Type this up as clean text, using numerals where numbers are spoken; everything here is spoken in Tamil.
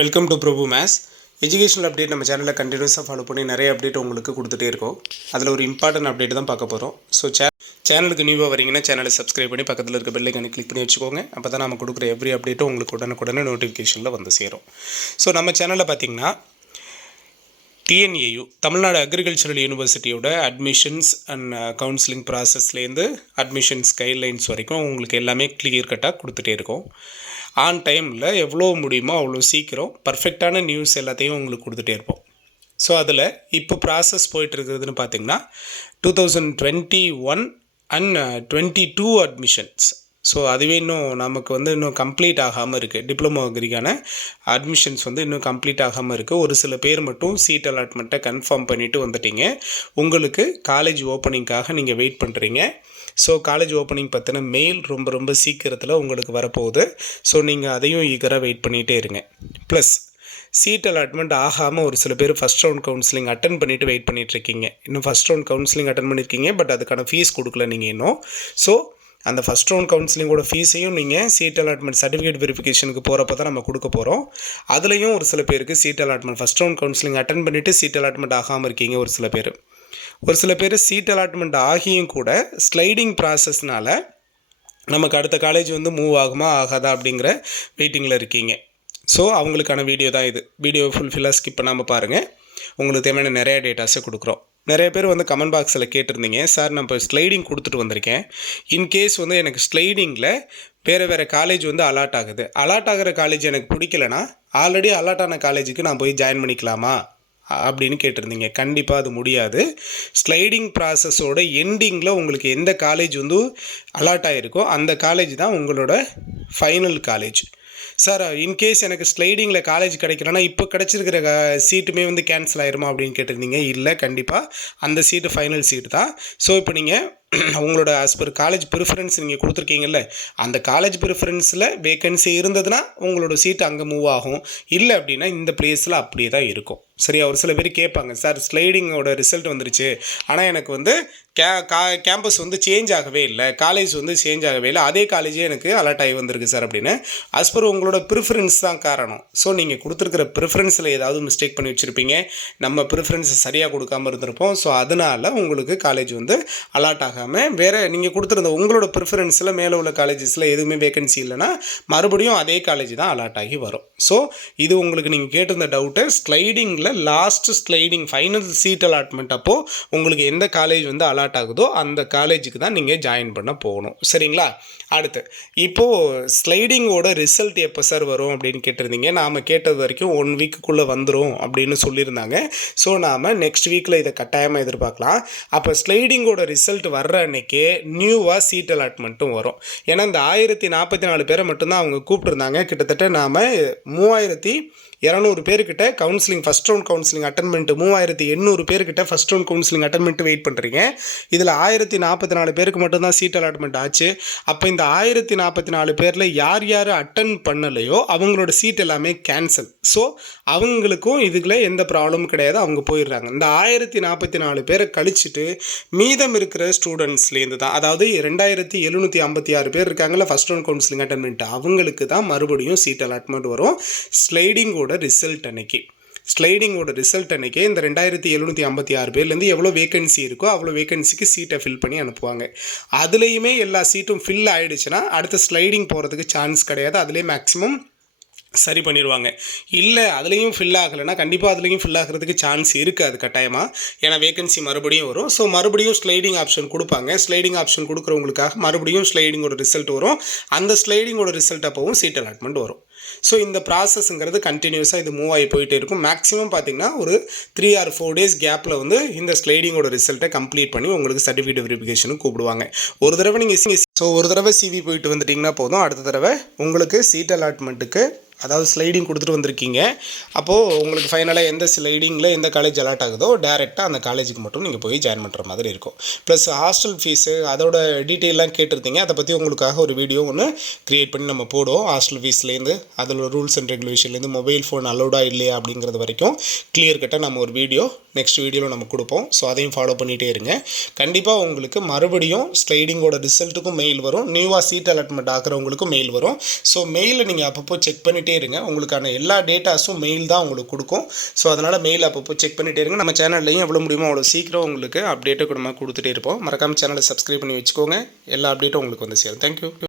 Welcome to Prabhu maths educational update நம்ம சேனலில் கண்டினியூஸாக ஃபாலோ பண்ணி நிறைய அப்டேட் உங்களுக்கு கொடுத்துட்டே இருக்கோம். அதில் ஒரு இம்பார்ட்டன்ட் அப்டேட் தான் பார்க்க போகிறோம். ஸோ சேனலுக்கு நியூவாக வரீங்கன்னா சேனலை சப்ஸ்கிரைப் பண்ணி பக்கத்தில் இருக்க பெல் ஐகானை கிளிக் பண்ணி வச்சுக்கோங்க. அப்போ தான் நம்ம கொடுக்குற எவ்ரி அப்டேட்டும் உங்களுக்கு உடனுக்குடனே நோட்டிஃபிகேஷனில் வந்து சேரும். ஸோ நம்ம சேனலில் பார்த்திங்கன்னா TNAU தமிழ்நாடு அக்ரிகல்ச்சரல் யூனிவர்சிட்டியோட அட்மிஷன்ஸ் அண்ட் கவுன்சிலிங் ப்ராசஸ்லேருந்து அட்மிஷன்ஸ் கைட்லைன்ஸ் வரைக்கும் உங்களுக்கு எல்லாமே கிளியர் கட்டாக கொடுத்துட்டே இருக்கோம். ஆன் டைமில் எவ்வளோ முடியுமோ அவ்வளோ சீக்கிரம் பர்ஃபெக்டான நியூஸ் எல்லாத்தையும் உங்களுக்கு கொடுத்துட்டே இருப்போம். ஸோ அதில் இப்போ ப்ராசஸ் போயிட்டுருக்குதுன்னு பார்த்திங்கன்னா 2021 அண்ட் 22 அட்மிஷன்ஸ். ஸோ அதுவே இன்னும் கம்ப்ளீட் ஆகாமல் இருக்குது. டிப்ளமோ அக்ரிக்கான அட்மிஷன்ஸ் இன்னும் கம்ப்ளீட் ஆகாமல் இருக்குது. ஒரு சில பேர் மட்டும் சீட் அலாட்மெண்ட்டை கன்ஃபார்ம் பண்ணிவிட்டு வந்துட்டீங்க. உங்களுக்கு காலேஜ் ஓப்பனிங்காக நீங்கள் வெயிட் பண்ணுறீங்க. ஸோ காலேஜ் ஓப்பனிங் பற்றின மெயில் ரொம்ப சீக்கிரத்தில் உங்களுக்கு வரப்போகுது. ஸோ நீங்கள் அதையும் ஈகராக வெயிட் பண்ணிகிட்டே இருங்க. ப்ளஸ் சீட் அலாட்மெண்ட் ஆகாமல் ஒரு சில பேர் ஃபஸ்ட் ரவுண்ட் கவுன்சிலிங் அட்டன் பண்ணிவிட்டு வெயிட் பண்ணிகிட்ருக்கீங்க. இன்னும் ஃபஸ்ட் ரவுண்ட் கவுன்சிலிங் அட்டன் பண்ணியிருக்கீங்க, பட் அதுக்கான ஃபீஸ் கொடுக்கல நீங்கள் இன்னும். ஸோ அந்த ஃபஸ்ட் ரவுண்ட் கவுன்சிலிங்கோட ஃபீஸையும் நீங்கள் சீட் அலாட்மெண்ட் சர்டிஃபிகேட் வெரிஃபிகேஷனுக்கு போகிறப்ப தான் நம்ம கொடுக்க போகிறோம். அதுலேயும் ஒரு சில பேருக்கு seat allotment first round counselling attend பண்ணிவிட்டு சீட் அலாட்மெண்ட் ஆகாமல் இருக்கீங்க. ஒரு சில பேர் சீட் அலாட்மெண்ட் ஆகியும் கூட ஸ்லைடிங் ப்ராசஸ்னால் நமக்கு அடுத்த காலேஜ் மூவ் ஆகுமா ஆகாதா அப்படிங்கிற வெயிட்டிங்கில் இருக்கீங்க. ஸோ அவங்களுக்கான வீடியோ தான் இது. வீடியோ ஃபுல்ஃபில்லாக ஸ்கிப் பண்ணாமல் பாருங்கள். உங்களுக்கு தேவையான நிறைய டேட்டாஸை கொடுக்குறோம். நிறைய பேர் கமெண்ட் பாக்ஸில் கேட்டிருந்தீங்க, சார் நான் இப்போ ஸ்லைடிங் கொடுத்துட்டு வந்திருக்கேன், இன்கேஸ் எனக்கு ஸ்லைடிங்கில் வேறு காலேஜ் அலாட் ஆகுது, அலாட் ஆகிற காலேஜ் எனக்கு பிடிக்கலனா ஆல்ரெடி அலாட் ஆன காலேஜுக்கு நான் போய் ஜாயின் பண்ணிக்கலாமா அப்படின்னு கேட்டிருந்தீங்க. கண்டிப்பாக அது முடியாது. ஸ்லைடிங் ப்ராசஸோட எண்டிங்கில் உங்களுக்கு எந்த காலேஜ் அலாட் ஆகிருக்கோ அந்த காலேஜ் தான் உங்களோட ஃபைனல் காலேஜ். சார் இன்கேஸ் எனக்கு ஸ்லைடிங்கில் காலேஜ் கிடைக்கலன்னா இப்போ கிடச்சிருக்கிற சீட்டுமே கேன்சல் ஆயிருமா அப்படின்னு கேட்டிருந்தீங்க. இல்லை, கண்டிப்பாக அந்த சீட்டு ஃபைனல் சீட்டு தான். ஸோ இப்போ நீங்கள் உங்களோட ஆஸ் பர் காலேஜ் ப்ரிஃபரன்ஸ் நீங்கள் கொடுத்துருக்கீங்கல்ல, அந்த காலேஜ் ப்ரிஃபரன்ஸில் வேக்கன்சி இருந்ததுன்னா உங்களோட சீட்டு அங்கே மூவ் ஆகும். இல்லை அப்படின்னா இந்த பிளேஸில் அப்படியே தான் இருக்கும். சரியா? ஒரு சில பேர் கேட்பாங்க, சார் ஸ்லைடிங்கோட ரிசல்ட் வந்துருச்சு, ஆனால் எனக்கு கேம்பஸ் சேஞ்ச் ஆகவே இல்லை, காலேஜ் சேஞ்ச் ஆகவே இல்லை, அதே காலேஜே எனக்கு அலாட் ஆகி வந்திருக்கு சார் அப்படின்னு. ஆஸ் பர் உங்களோட ப்ரிஃபரன்ஸ் தான் காரணம். ஸோ நீங்கள் கொடுத்துருக்கிற ப்ரிஃபரன்ஸில் ஏதாவது மிஸ்டேக் பண்ணி வச்சுருப்பீங்க, நம்ம ப்ரிஃபரன்ஸை சரியாக கொடுக்காமல் இருந்திருப்போம். ஸோ அதனால் உங்களுக்கு காலேஜ் அலாட் ஆகாமல் வேறு நீங்கள் கொடுத்துருந்த உங்களோட ப்ரிஃபரன்ஸில் மேலே உள்ள காலேஜஸில் எதுவுமே வேகன்சி இல்லைன்னா மறுபடியும் அதே காலேஜ் தான் அலாட் ஆகி வரும். ஸோ இது உங்களுக்கு நீங்கள் கேட்டிருந்த டவுட்டு. ஸ்லைடிங்கில் last sliding final seat allotment அப்போது உங்களுக்கு எந்த காலேஜ் அலாட் ஆகுதோ அந்த காலேஜுக்கு தான் நீங்கள் ஜாயின் பண்ண போகணும். சரிங்களா? அடுத்து இப்போது ஸ்லைடிங்கோட ரிசல்ட் எப்போ சார் வரும் அப்படின்னு கேட்டிருந்தீங்க. நாம் கேட்டது வரைக்கும் 1 வீக்குக்குள்ளே வந்துடும் அப்படின்னு சொல்லியிருந்தாங்க. ஸோ நாம் நெக்ஸ்ட் வீக்கில் இதை கட்டாயமாக எதிர்பார்க்கலாம். அப்போ ஸ்லைடிங்கோட ரிசல்ட் வர்ற அன்னைக்கே நியூவாக சீட் அலாட்மெண்ட்டும் வரும். ஏன்னா இந்த 1044 பேரை மட்டும்தான் அவங்க கூப்பிட்டுருந்தாங்க. கிட்டத்தட்ட நாம் 3200 பேர்கிட்ட counselling first round counselling attend பண்ணிட்டு 3800 பேர்கிட்ட ஃபஸ்ட் ரவுண்ட் கவுன்சிலிங் அட்டன் பண்ணிட்டு வெயிட் பண்ணுறீங்க. இதில் 1044 பேருக்கு மட்டும்தான் சீட் அலாட்மெண்ட் ஆச்சு. அப்போ இந்த 1044 பேரில் யார் அட்டன் பண்ணலையோ அவங்களோட சீட் எல்லாமே கேன்சல். ஸோ அவங்களுக்கும் இதுக்குள்ள எந்த ப்ராப்ளமும் கிடையாது, அவங்க போயிடுறாங்க. இந்த 1044 பேரை கழிச்சிட்டு மீதம் இருக்கிற ஸ்டூடெண்ட்ஸ்லேருந்து தான், அதாவது 2756 பேர் இருக்காங்கல்ல ஃபஸ்ட் ரவுண்ட் கவுன்சிலிங் அட்டன் பண்ணிட்டு, அவங்களுக்கு தான் மறுபடியும் சீட் அலாட்மெண்ட் வரும். ஸ்லைடிங்கோட ரிசல்ட் அன்னைக்கு இந்த 2756 பேர்லேருந்து எவ்வளோ வேகன்சி இருக்கோ அவ்வளோ வேகன்சிக்கு சீட்டை ஃபில் பண்ணி அனுப்புவாங்க. அதுலேயுமே எல்லா சீட்டும் ஃபில் ஆகிடுச்சுன்னா அடுத்த ஸ்லைடிங் போகிறதுக்கு சான்ஸ் கிடையாது. அதுலேயே மேக்ஸிமம் சரி பண்ணிடுவாங்க. இல்லை அதுலேயும் ஃபில் ஆகலைன்னா கண்டிப்பாக அதுலேயும் ஃபில் ஆகிறதுக்கு சான்ஸ் இருக்குது, அது கட்டாயமாக. ஏன்னா வேகன்சி மறுபடியும் வரும். ஸோ மறுபடியும் ஸ்லைடிங் ஆப்ஷன் கொடுப்பாங்க. ஸ்லைடிங் ஆப்ஷன் கொடுக்குறவங்களுக்காக மறுபடியும் ஸ்லைடிங்கோட ரிசல்ட் வரும். அந்த ஸ்லைடிங்கோட ரிசல்ட் அப்போவும் சீட் அலாட்மெண்ட் வரும். ஸோ இந்த ப்ராசஸ்ங்கிறது கண்டினியூஸாக இது மூவ் ஆகி போயிட்டே இருக்கும். மேக்ஸிமம் பார்த்திங்கன்னா ஒரு 3 or 4 days கேப்பில் இந்த ஸ்லைடிங்கோட ரிசல்ட்டை கம்ப்ளீட் பண்ணி உங்களுக்கு சர்டிஃபிகேட் வெரிஃபிகேஷனுக்கு கூப்பிடுவாங்க. ஒரு தடவை சிவி போயிட்டு வந்துட்டிங்கன்னா போதும். அடுத்த தடவை உங்களுக்கு சீட் அலாட்மெண்ட்டுக்கு, அதாவது ஸ்லைடிங் கொடுத்துட்டு வந்திருக்கீங்க, அப்போது உங்களுக்கு ஃபைனலாக எந்த ஸ்லைடிங்கில் எந்த காலேஜ் அலாட் ஆகுதோ டேரெக்டாக அந்த காலேஜுக்கு மட்டும் நீங்கள் போய் ஜாயின் பண்ணுற மாதிரி இருக்கும். ப்ளஸ் ஹாஸ்டல் ஃபீஸு அதோட டீட்டெயிலாம் கேட்டிருந்தீங்க. அதை பற்றி உங்களுக்காக ஒரு வீடியோ ஒன்று க்ரியேட் பண்ணி நம்ம போடுவோம். ஹாஸ்டல் ஃபீஸ்லேருந்து அதில் ரூல்ஸ் அண்ட் ரெகுலேஷன்லேருந்து மொபைல் ஃபோன் அலோடா இல்லையா அப்படிங்கிறது வரைக்கும் கிளியர் கட்டாக நம்ம ஒரு வீடியோ நெக்ஸ்ட் வீடியோவில் நம்ம கொடுப்போம். ஸோ அதையும் ஃபாலோ பண்ணிகிட்டே இருங்க. கண்டிப்பாக உங்களுக்கு மறுபடியும் ஸ்லைடிங்கோட ரிசல்ட்டுக்கும் மெயில் வரும், நியூவாக சீட் அலாட்மெண்ட் ஆகிறவங்களுக்கும் மெயில் வரும். ஸோ மெயிலை நீங்கள் அப்பப்போ செக் பண்ணிவிட்டு பண்ணிகிட்டே இருங்க. உங்களுக்கான எல்லா டேட்டாஸும் மெயில் தான் உங்களுக்கு கொடுக்கும். ஸோ அதனால் மெயில் அப்பப்போ செக் பண்ணிகிட்டே இருங்க. நம்ம சேனல்லையும் எவ்வளோ முடியுமோ அவ்வளோ சீக்கிரம் உங்களுக்கு அப்டேட்டை நம்ம கொடுத்துட்டே இருப்போம். மறக்காமல் சேனலை சப்ஸ்கிரைப் பண்ணி வச்சுக்கோங்க. எல்லா அப்டேட்டும் உங்களுக்கு வந்து சேரும். தேங்க்யூ.